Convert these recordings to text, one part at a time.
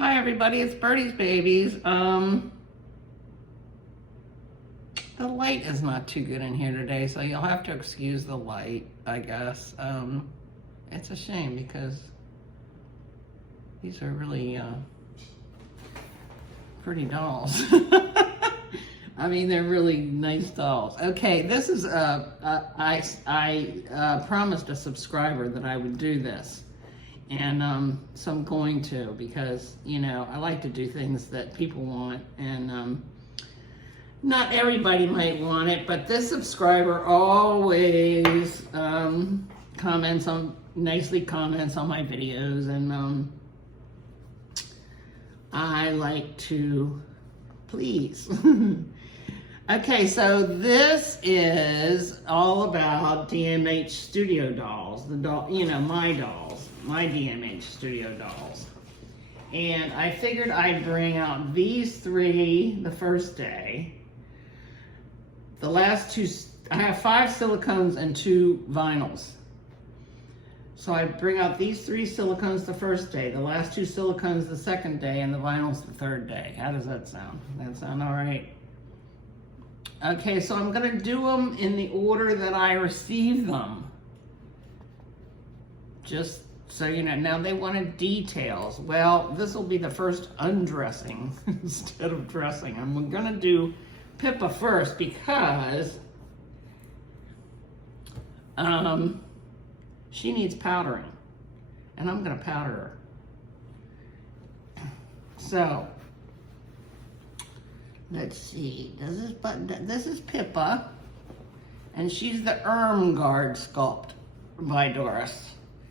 Hi everybody, it's Birdies Babies. The light is not too good in here today, so you'll have to excuse the light, I guess. It's a shame because these are really pretty dolls. I mean, they're really nice dolls. Okay, this is, I promised a subscriber that I would do this. And so I'm going to, because, you know, I like to do things that people want, and not everybody might want it, but this subscriber always nicely comments on my videos, and I like to please. Okay, so this is all about DMH Studio dolls, the doll, you know, my dolls, my DMH Studio dolls. And I figured I'd bring out these three the first day. The last two, I have 5 silicones and 2 vinyls. So I bring out these 3 silicones the first day, the last 2 silicones the second day, and the vinyls the third day. How does that sound? That sound all right? Okay, so I'm gonna do them in the order that I received them. Just so you know. Now they wanted details. Well, this will be the first undressing instead of dressing. I'm gonna do Pippa first because she needs powdering, and I'm gonna powder her. So let's see, does this button, this is Pippa, and she's the Irmgaard sculpt by Doris.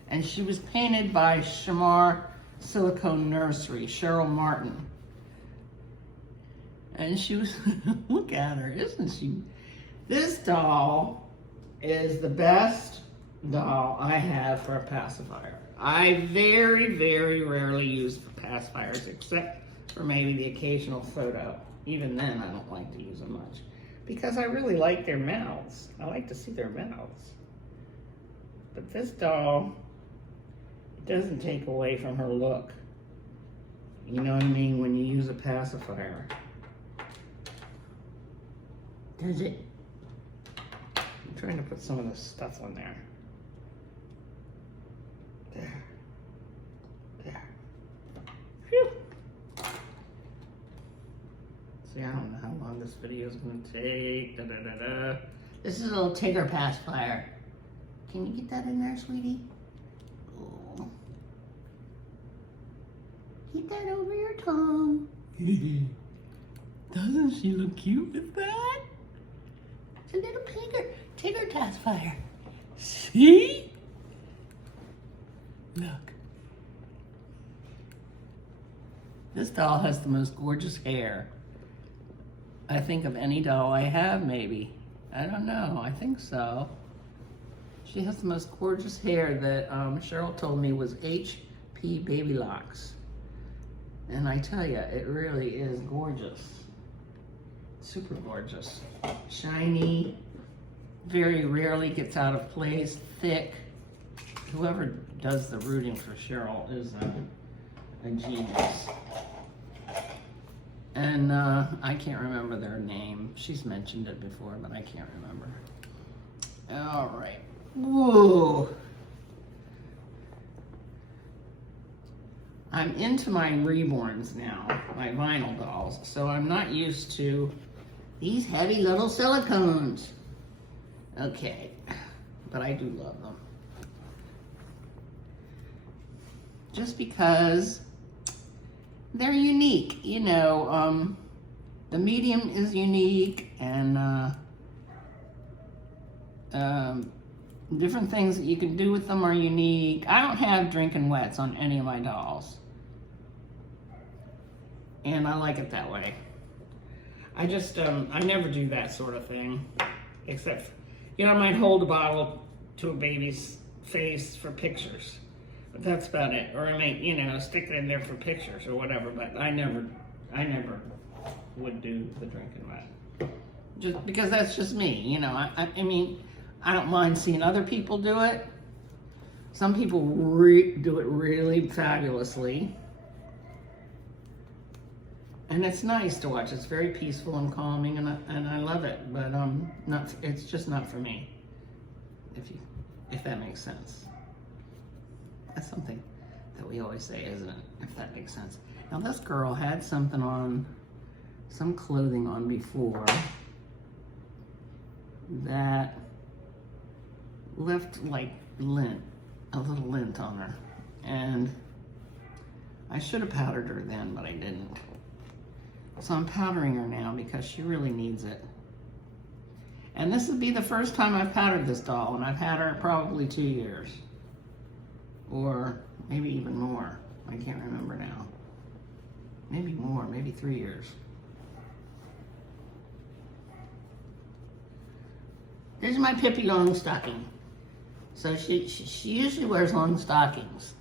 And she was painted by Chemar Silicone Nursery, Cheryl Martin. And she was, look at her, isn't she? This doll is the best doll I have for a pacifier. I very, very rarely use pacifiers, except for maybe the occasional photo. Even then, I don't like to use them much because I really like their mouths. I like to see their mouths. But this doll, it doesn't take away from her look. You know what I mean? When you use a pacifier. Does it? I'm trying to put some of this stuff on there. There. There. Phew. See, I don't know how long this video is going to take. Da, da, da, da. This is a little Tigger pacifier. Can you get that in there, sweetie? Oh. Keep that over your tongue. Doesn't she look cute with that? It's a little Tigger pacifier. See? Look. This doll has the most gorgeous hair, I think, of any doll I have, maybe. I don't know, I think so. She has the most gorgeous hair that Cheryl told me was HP baby locks. And I tell you, it really is gorgeous. Super gorgeous. Shiny, very rarely gets out of place, thick. Whoever does the rooting for Cheryl is a genius. And I can't remember their name. She's mentioned it before, but I can't remember. All right. Whoa. I'm into my reborns now, my vinyl dolls, so I'm not used to these heavy little silicones. Okay, but I do love them. Just because they're unique, you know, the medium is unique, and different things that you can do with them are unique. I don't have drinking wets on any of my dolls, and I like it that way. I just, I never do that sort of thing, except, you know, I might hold a bottle to a baby's face for pictures. But that's about it. Or I may, you know, stick it in there for pictures or whatever, but I never would do the drinking wet. Just because that's just me, you know. I mean, I don't mind seeing other people do it. Some people do it really fabulously. And it's nice to watch. It's very peaceful and calming, and I love it. But not. It's just not for me. If that makes sense. That's something that we always say, isn't it? If that makes sense. Now this girl had something on, some clothing on before that left like lint, a little lint on her, and I should have powdered her then, but I didn't. So I'm powdering her now because she really needs it. And this would be the first time I've powdered this doll, and I've had her probably 2 years. Or maybe even more. I can't remember now. Maybe more, maybe 3 years. This is my Pippi long stocking. So she usually wears long stockings.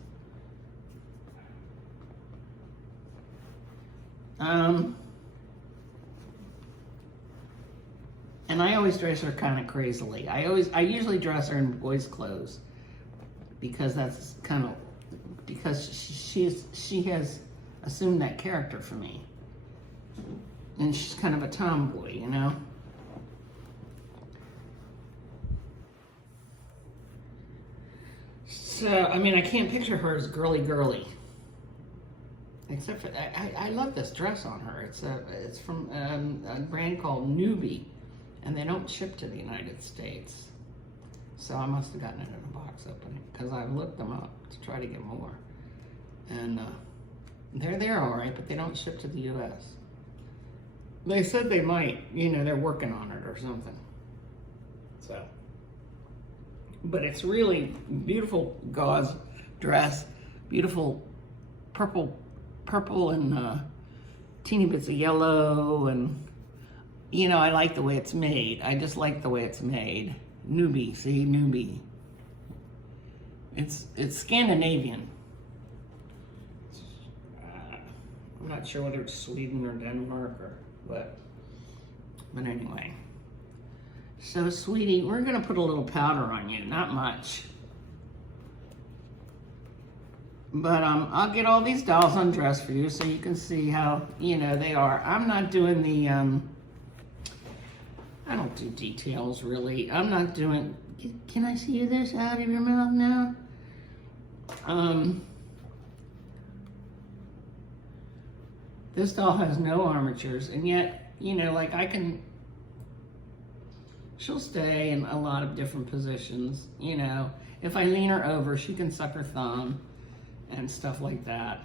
And I always dress her kind of crazily. I usually dress her in boys' clothes because that's kind of, because she has assumed that character for me. And she's kind of a tomboy, you know? So, I mean, I can't picture her as girly. Except for, I love this dress on her. It's from a brand called Newbie, and they don't ship to the United States. So I must have gotten it in a box opening, because I've looked them up to try to get more. And they're there all right, but they don't ship to the US. They said they might, you know, they're working on it or something. So, but it's really beautiful gauze dress, beautiful purple and teeny bits of yellow, and you know, I like the way it's made. I just like the way it's made. Newbie, see, Newbie. It's Scandinavian. I'm not sure whether it's Sweden or Denmark or what, but anyway. So, sweetie, we're gonna put a little powder on you, not much. But I'll get all these dolls undressed for you so you can see how, you know, they are. I'm not doing the, I don't do details really. I'm not doing, can I see this out of your mouth now? This doll has no armatures, and yet, you know, like she'll stay in a lot of different positions, you know. If I lean her over, she can suck her thumb and stuff like that.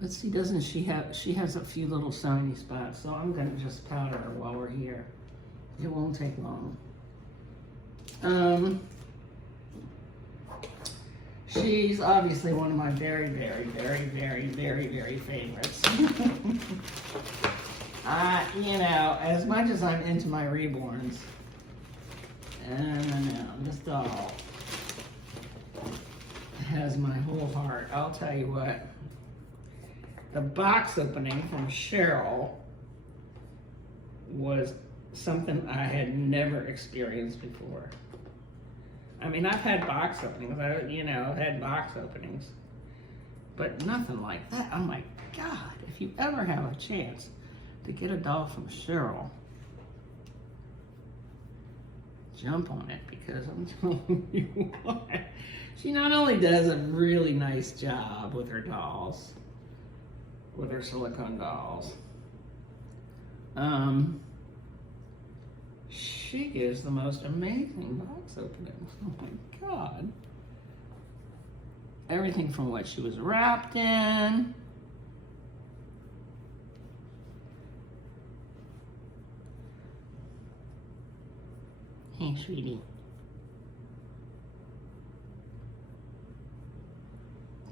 But see, doesn't she has a few little shiny spots, so I'm gonna just powder her while we're here. It won't take long. She's obviously one of my very, very, very, very, very, very favorites. You know, as much as I'm into my reborns, this doll has my whole heart. I'll tell you what, the box opening from Cheryl was something I had never experienced before. I mean, I've had box openings, I've had box openings, but nothing like that. I'm like, God, if you ever have a chance to get a doll from Cheryl, jump on it, because I'm telling you what, she not only does a really nice job with her dolls, with her silicone dolls, she gives the most amazing box openings. Oh my God. Everything from what she was wrapped in. Hey, sweetie.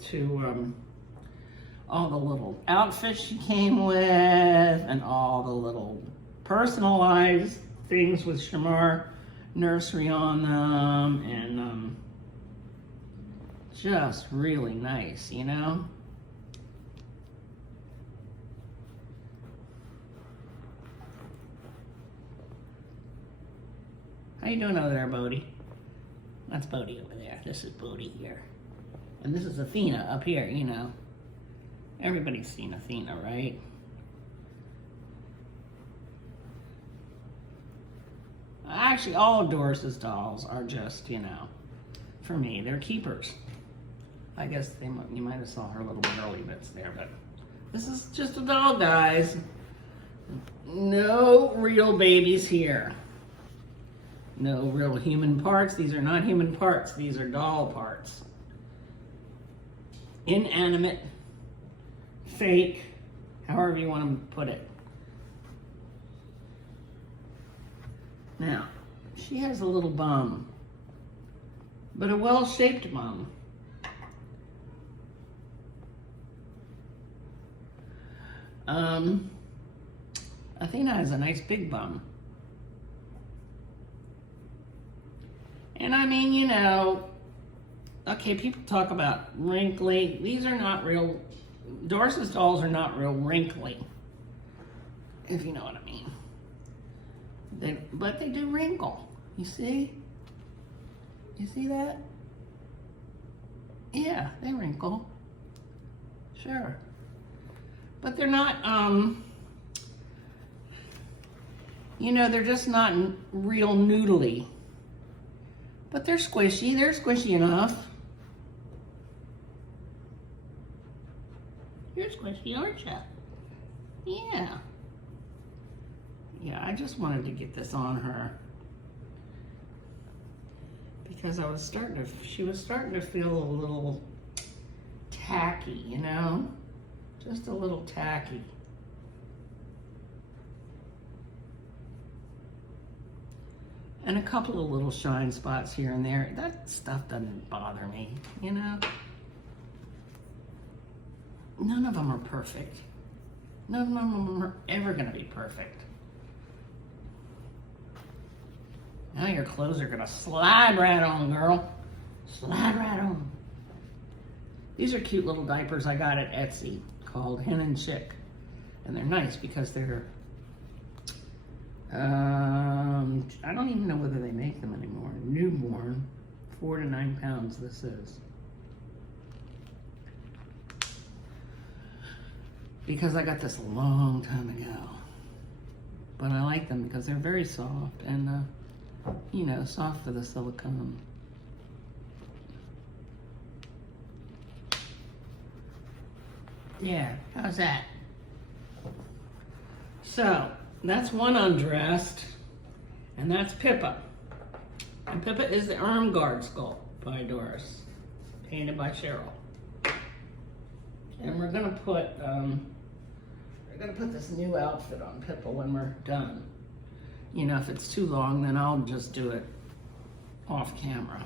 To all the little outfits she came with, and all the little personalized things with Chemar Nursery on them, and just really nice, you know? How you doing over there, Bodhi? That's Bodhi over there. This is Bodhi here. And this is Athena up here, you know. Everybody's seen Athena, right? Actually, all of Doris's dolls are just, you know, for me, they're keepers. I guess you might have saw her little girly bits there, but this is just a doll, guys. No real babies here. No real human parts. These are not human parts. These are doll parts. Inanimate, fake, however you want to put it. Now, she has a little bum, but a well-shaped bum. Athena has a nice big bum. And I mean, you know, okay, people talk about wrinkly. These are not real, Doris's dolls are not real wrinkly, if you know what I mean. But they do wrinkle, you see? You see that? Yeah, they wrinkle. Sure. But they're not, you know, they're just not real noodly. But they're squishy. They're squishy enough. You're squishy, aren't you? Yeah. Yeah, I just wanted to get this on her. Because she was starting to feel a little tacky, you know? Just a little tacky. And a couple of little shine spots here and there. That stuff doesn't bother me, you know? None of them are perfect. None of them are ever gonna be perfect. Now your clothes are gonna slide right on, girl. Slide right on. These are cute little diapers I got at Etsy called Hen and Chick. And they're nice because they're, I don't even know whether they make them anymore. Newborn, 4 to 9 pounds this is. Because I got this a long time ago. But I like them because they're very soft and, you know, soft for the silicone. Yeah, how's that? So, that's one undressed, and that's Pippa. And Pippa is the Irmgaard sculpt by Doris, painted by Cheryl. And we're gonna put this new outfit on Pippa when we're done. You know, if it's too long, then I'll just do it off camera.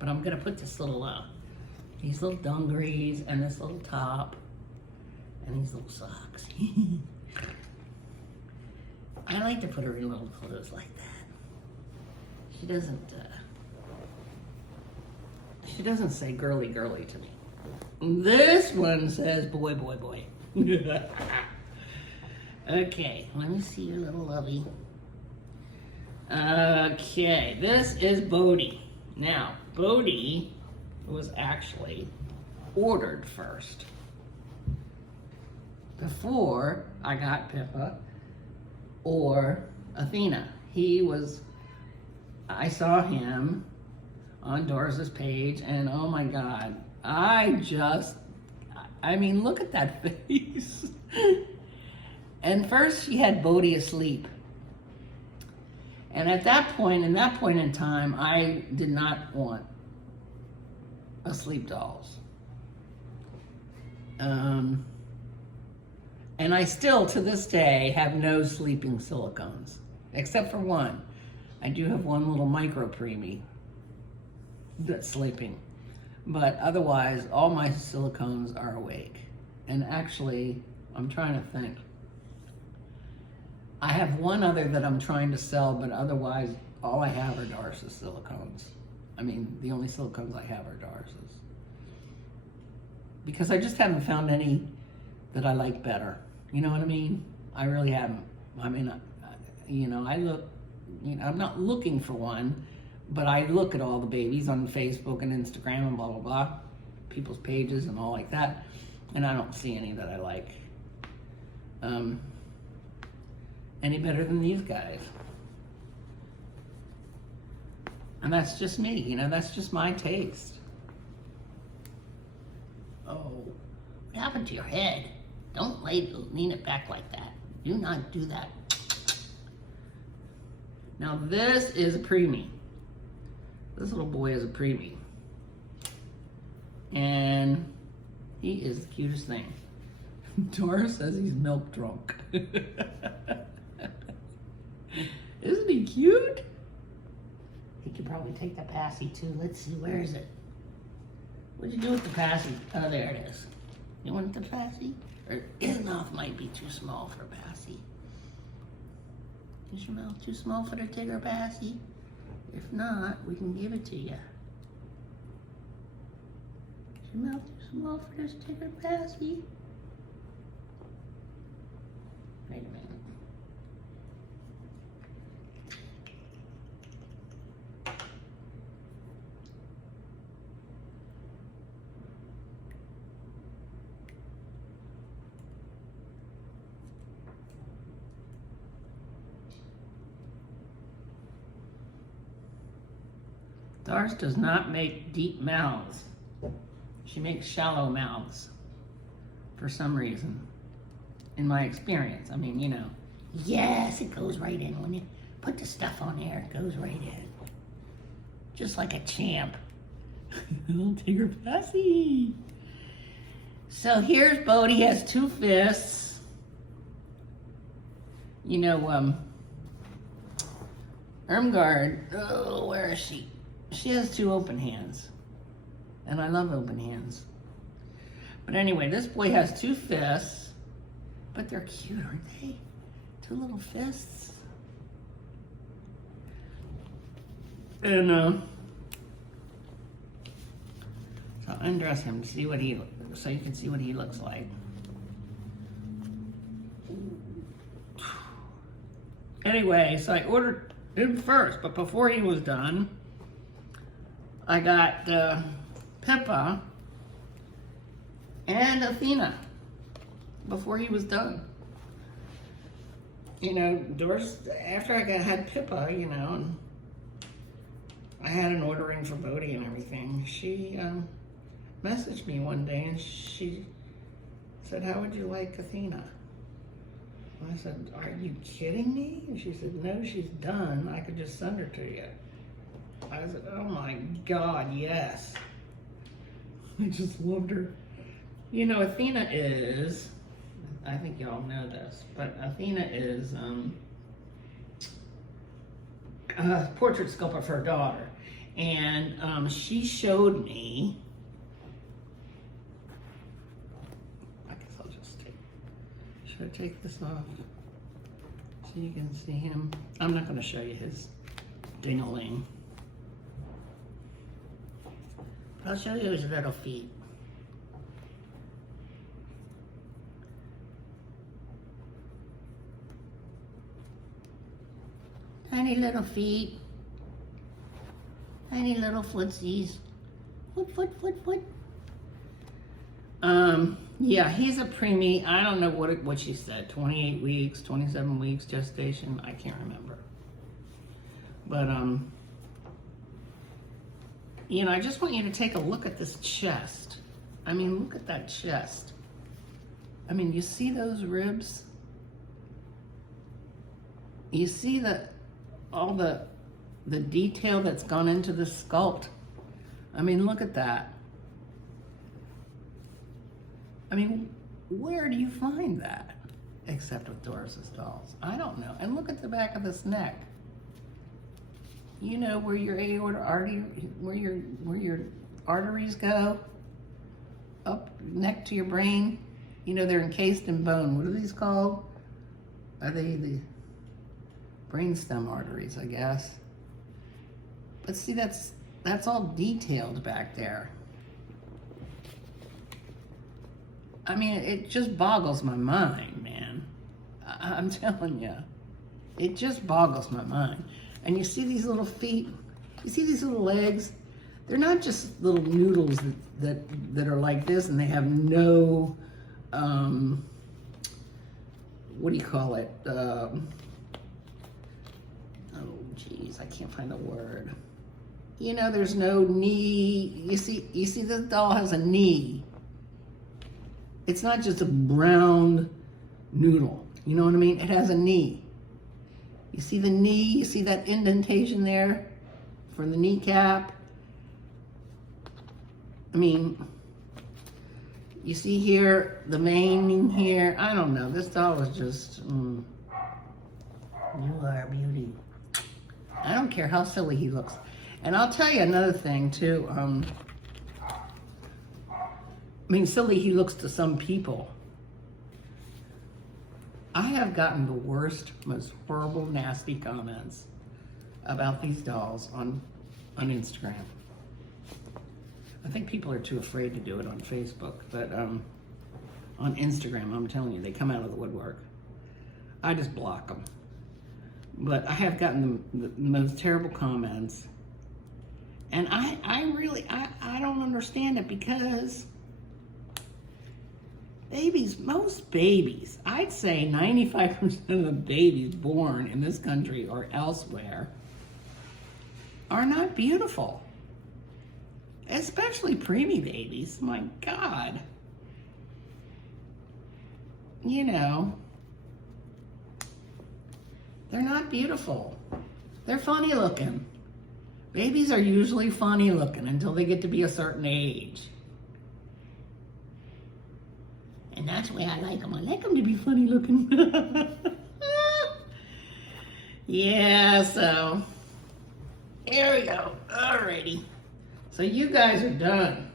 But I'm gonna put this little, these little dungarees and this little top and these little socks. I like to put her in little clothes like that. She doesn't say girly girly to me. This one says boy boy boy. Okay, let me see your little lovey. Okay, this is Bodhi. Now, Bodhi was actually ordered first before I got Pippa or Athena. I saw him on Doris's page and oh my God, I mean, look at that face. And first she had Bodhi asleep. And in that point in time, I did not want asleep dolls. And I still, to this day, have no sleeping silicones, except for one. I do have one little micro preemie that's sleeping. But otherwise, all my silicones are awake. And actually, I'm trying to think. I have one other that I'm trying to sell, but otherwise, all I have are Doris's silicones. I mean, the only silicones I have are Doris's. Because I just haven't found any that I like better. You know what I mean? I really haven't. I mean, you know, I'm not looking for one, but I look at all the babies on Facebook and Instagram and blah, blah, blah, people's pages and all like that. And I don't see any that I like any better than these guys. And that's just me, you know, that's just my taste. Oh, what happened to your head? Don't lean it back like that. Do not do that. Now this is a preemie. This little boy is a preemie. And he is the cutest thing. Doris says he's milk drunk. Isn't he cute? He could probably take the passy too. Let's see, where is it? What'd you do with the passy? Oh, there it is. You want the passy? Or his mouth might be too small for passy. Is your mouth too small for the Tigger passy? If not, we can give it to you. Is your mouth too small for this Tigger passy? Wait a minute. Doris does not make deep mouths. She makes shallow mouths for some reason, in my experience. I mean, you know, yes, it goes right in. When you put the stuff on there, it goes right in. Just like a champ. Little Tigger Passy. So here's Bodhi, has 2 fists. You know, Irmgaard, oh, where is she? She has 2 open hands, and I love open hands. But anyway, this boy has 2 fists, but they're cute, aren't they? 2 little fists. And so I'll undress him to see what so you can see what he looks like. Anyway, so I ordered him first, but before he was done, I got Pippa and Athena before he was done. You know, Doris, after I had Pippa, you know, and I had an ordering for Bodhi and everything, she messaged me one day and she said, "How would you like Athena?" And I said, "Are you kidding me?" And she said, "No, she's done. I could just send her to you." I said, "Oh my God, yes." I just loved her. You know, Athena is, I think y'all know this, but Athena is a portrait sculptor for her daughter. And she showed me, I guess I'll just should I take this off so you can see him? I'm not going to show you his ding-a-ling. I'll show you his little feet. Tiny little feet. Tiny little footsies. Foot. Yeah, he's a preemie. I don't know what she said. 28 weeks, 27 weeks gestation. I can't remember. But, you know, I just want you to take a look at this chest. I mean, look at that chest. I mean, you see those ribs? You see all the detail that's gone into the sculpt? I mean, look at that. I mean, where do you find that? Except with Doris's dolls. I don't know. And look at the back of this neck. You know where your aorta artery, where your arteries go, up neck to your brain. You know they're encased in bone. What are these called? Are they the brainstem arteries? I guess. But see, that's all detailed back there. I mean, it just boggles my mind, man. I'm telling you, it just boggles my mind. And you see these little feet, you see these little legs, they're not just little noodles that are like this and they have no, what do you call it? Oh geez, I can't find the word. You know, there's no knee. You see the doll has a knee. It's not just a brown noodle. You know what I mean? It has a knee. You see the knee? You see that indentation there for the kneecap? I mean, you see here, the veining here. I don't know. This doll is just, you are a beauty. I don't care how silly he looks. And I'll tell you another thing too. I mean, silly he looks to some people. I have gotten the worst, most horrible, nasty comments about these dolls on Instagram. I think people are too afraid to do it on Facebook, but on Instagram, I'm telling you, they come out of the woodwork. I just block them. But I have gotten the most terrible comments. And I really don't understand it, because babies, most babies, I'd say 95% of the babies born in this country or elsewhere are not beautiful. Especially preemie babies, my God. You know, they're not beautiful. They're funny looking. Babies are usually funny looking until they get to be a certain age. And that's the way I like them. I like them to be funny looking. Yeah, so here we go. Alrighty. So you guys are done.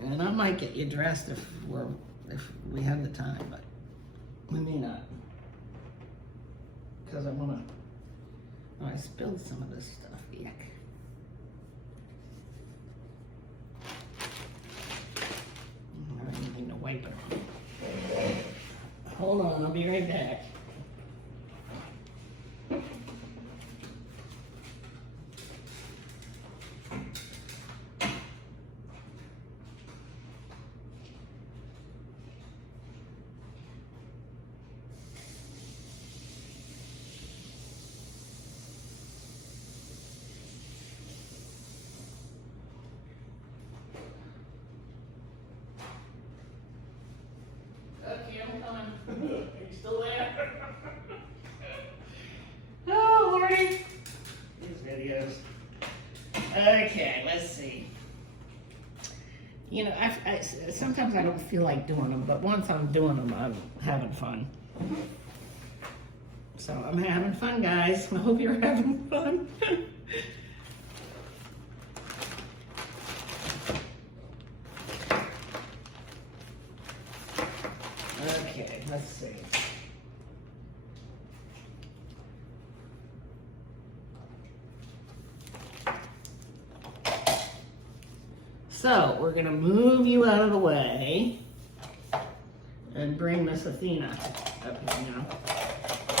And I might get you dressed if we have the time, but we may not. Because I want to, I spilled some of this stuff. Yuck. I don't even need to wipe it. Hold on, I'll be right back. Are you still there? Oh, Lordy. These videos. Okay, let's see. You know, I sometimes I don't feel like doing them, but once I'm doing them, I'm having fun. So I'm having fun, guys. I hope you're having fun. Okay, let's see. So we're gonna move you out of the way and bring Miss Athena up here now.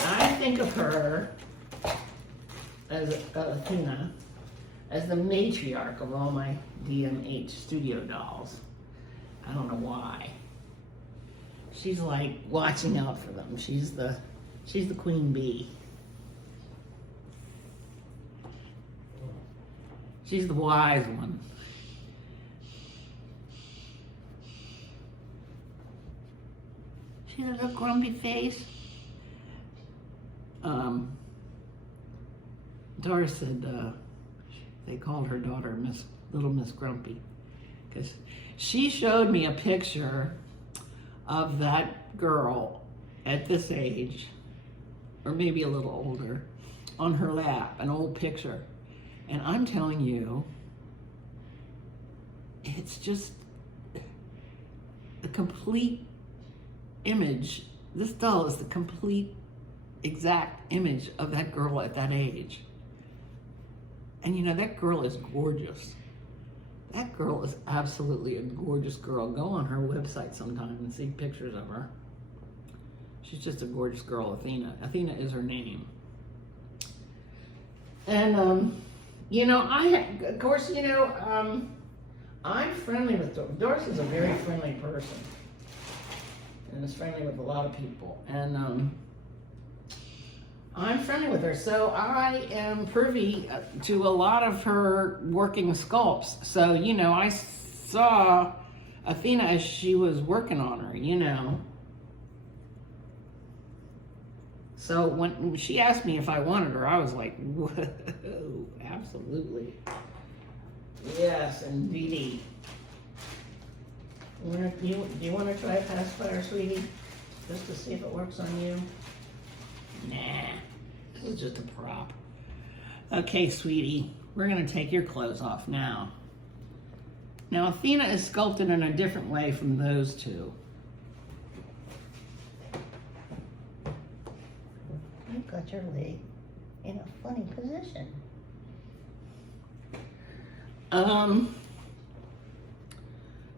I think of her as Athena as the matriarch of all my DMH studio dolls. I don't know why. She's like watching out for them. She's the queen bee. She's the wise one. See the little grumpy face? Doris said they called her daughter Little Miss Grumpy, because she showed me a picture of that girl at this age, or maybe a little older, on her lap, an old picture. And I'm telling you, it's just the complete image. This doll is the complete, exact image of that girl at that age. And you know, that girl is gorgeous. That girl is absolutely a gorgeous girl. Go on her website sometime and see pictures of her. She's just a gorgeous girl, Athena. Athena is her name. And You know, of course, you know, I'm friendly with Doris is a very friendly person. And is friendly with a lot of people. And I'm friendly with her, so I am privy to a lot of her working sculpts. So, you know, I saw Athena as she was working on her, you know. So when she asked me if I wanted her, I was like, whoa, absolutely. Yes, indeed. Do you want to try a pacifier, sweetie? Just to see if it works on you? Nah, this is just a prop. Okay, sweetie, we're gonna take your clothes off now. Now, Athena is sculpted in a different way from those two. You've got your leg in a funny position.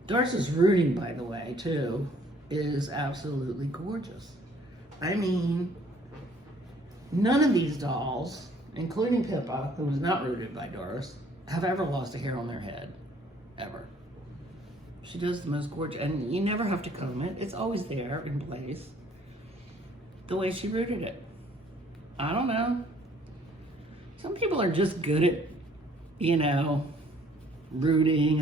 Doris's rooting, by the way, too, is absolutely gorgeous. I mean, none of these dolls, including Pippa, who was not rooted by Doris, have ever lost a hair on their head, ever. She does the most gorgeous, and you never have to comb it. It's always there in place, the way she rooted it. I don't know. Some people are just good at, you know, rooting,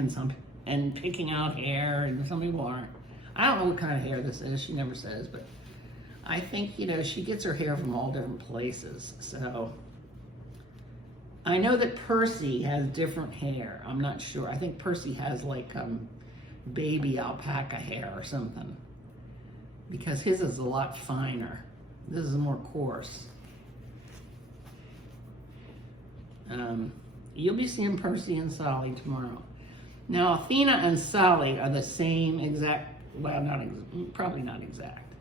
and picking out hair, and some people aren't. I don't know what kind of hair this is, she never says, but I think, you know, she gets her hair from all different places. So I know that Percy has different hair. I'm not sure. I think Percy has like baby alpaca hair or something, because his is a lot finer. This is more coarse. You'll be seeing Percy and Sally tomorrow. Now, Athena and Sally are the same exact, well, probably not exact.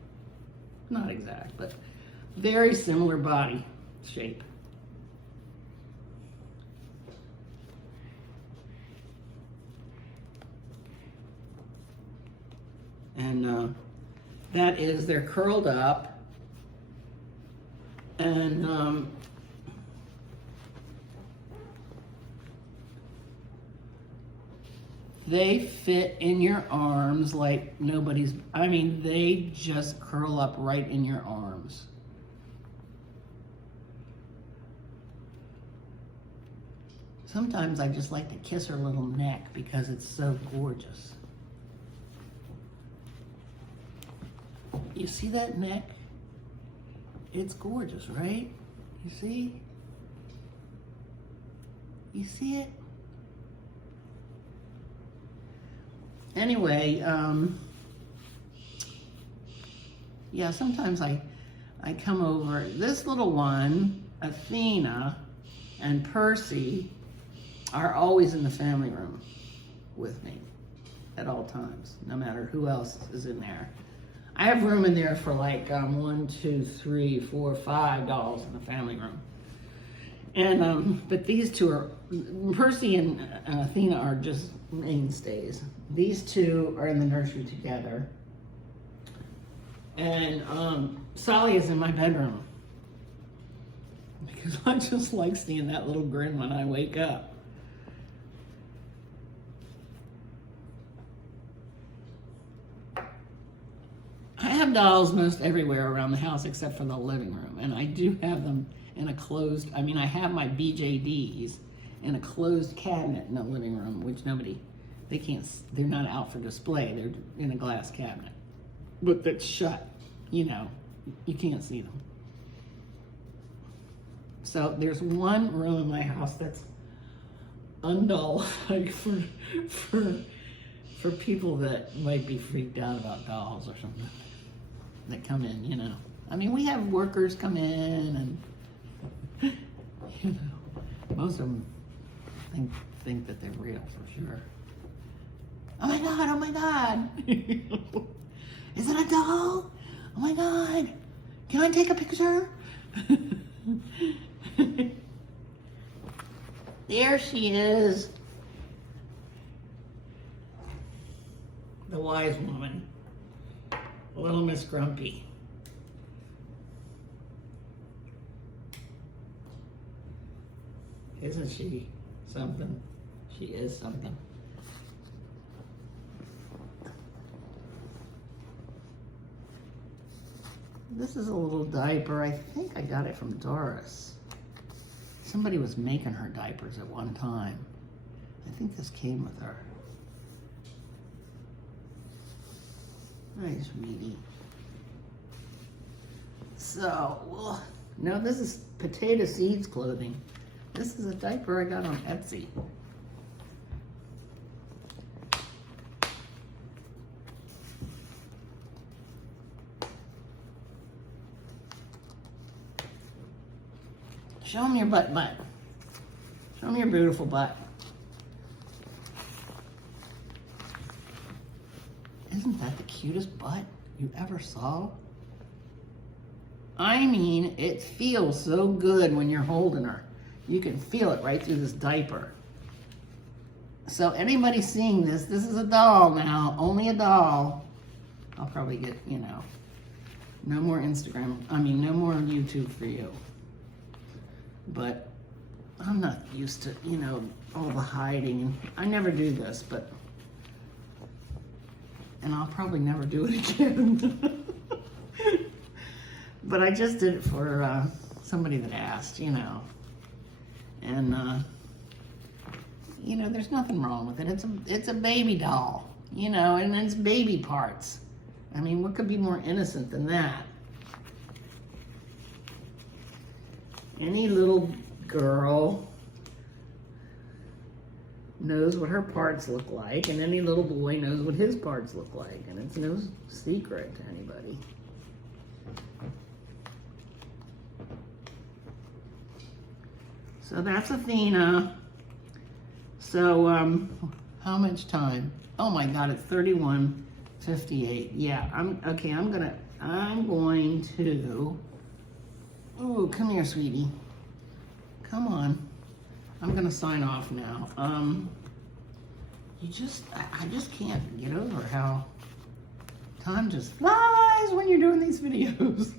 Not exact, but very similar body shape. And that is, they're curled up, and they fit in your arms like nobody's, I mean, they just curl up right in your arms. Sometimes I just like to kiss her little neck because it's so gorgeous. You see that neck? It's gorgeous, right? You see? You see it? Anyway, yeah, sometimes I come over. This little one, Athena, and Percy are always in the family room with me at all times, no matter who else is in there. I have room in there for like 1, 2, 3, 4, 5 dolls in the family room. And but these two are, Percy and Athena are just mainstays. These two are in the nursery together. And Sally is in my bedroom, because I just like seeing that little grin when I wake up. I have dolls most everywhere around the house except for the living room, and I do have them in a closed, I mean, I have my BJDs in a closed cabinet in the living room, which they're not out for display, they're in a glass cabinet. But that's shut, you know, you can't see them. So there's one room in my house that's undoll, like for people that might be freaked out about dolls or something, that come in, you know. I mean, we have workers come in, and you know, most of them think that they're real for sure. Oh my God, oh my God. Is it a doll? Oh my God. Can I take a picture? There she is. The wise woman. Little Miss Grumpy. Isn't she something. She is something. This is a little diaper. I think I got it from Doris. Somebody was making her diapers at one time. I think this came with her. Nice, sweetie. So, well, no, this is Potato Seeds clothing. This is a diaper I got on Etsy. Show them your butt. Show them your beautiful butt. Isn't that the cutest butt you ever saw? I mean, it feels so good when you're holding her. You can feel it right through this diaper. So anybody seeing this is a doll now, only a doll. I'll probably get, you know, no more Instagram, no more YouTube for you. But I'm not used to, you know, all the hiding. I never do this, and I'll probably never do it again. But I just did it for somebody that asked, you know. And, you know, there's nothing wrong with it. It's a baby doll, you know, and it's baby parts. I mean, what could be more innocent than that? Any little girl knows what her parts look like, and any little boy knows what his parts look like, and it's no secret to anybody. So that's Athena. So, how much time? Oh my God, it's 31:58. Yeah, I'm going to, oh, come here, sweetie. Come on. I'm gonna sign off now. I just can't get over how time just flies when you're doing these videos.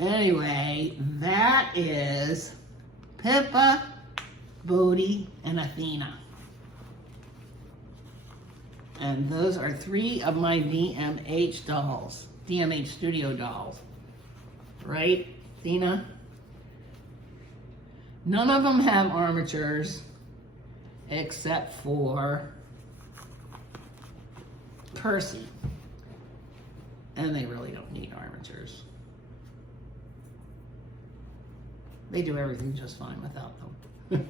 Anyway, that is Pippa, Bodhi, and Athena. And those are 3 of my DMH dolls, DMH Studio dolls. Right, Athena? None of them have armatures except for Percy. And they really don't need armatures. They do everything just fine without them.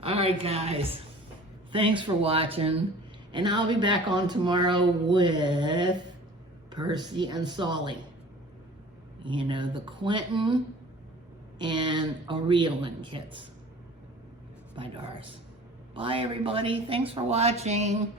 All right, guys. Thanks for watching. And I'll be back on tomorrow with Percy and Solly. You know, the Quentin and Aurelin kits by Doris. Bye, everybody. Thanks for watching.